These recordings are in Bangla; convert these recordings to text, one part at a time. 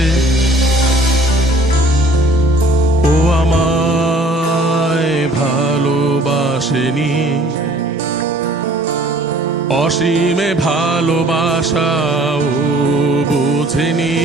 মঞ্চে ও আমায় ভালোবাসেনি। অসীমে ভালোবাসাও বুঝেনি।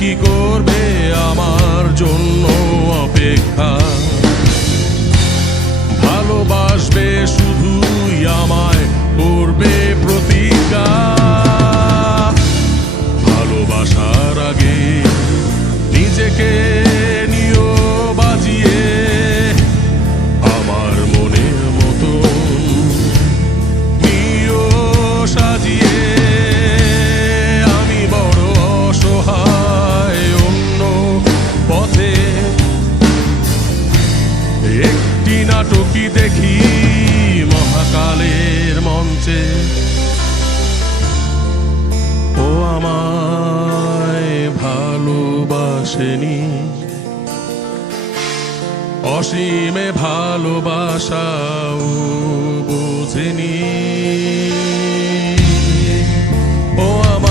কি করবে আমার জন্য অপেক্ষা? একটি নাটকই দেখি মহাকালের মঞ্চে। ও আমায় ভালোবাসেনি। অসীমে ভালোবাসাও বুঝেনি। ও আমার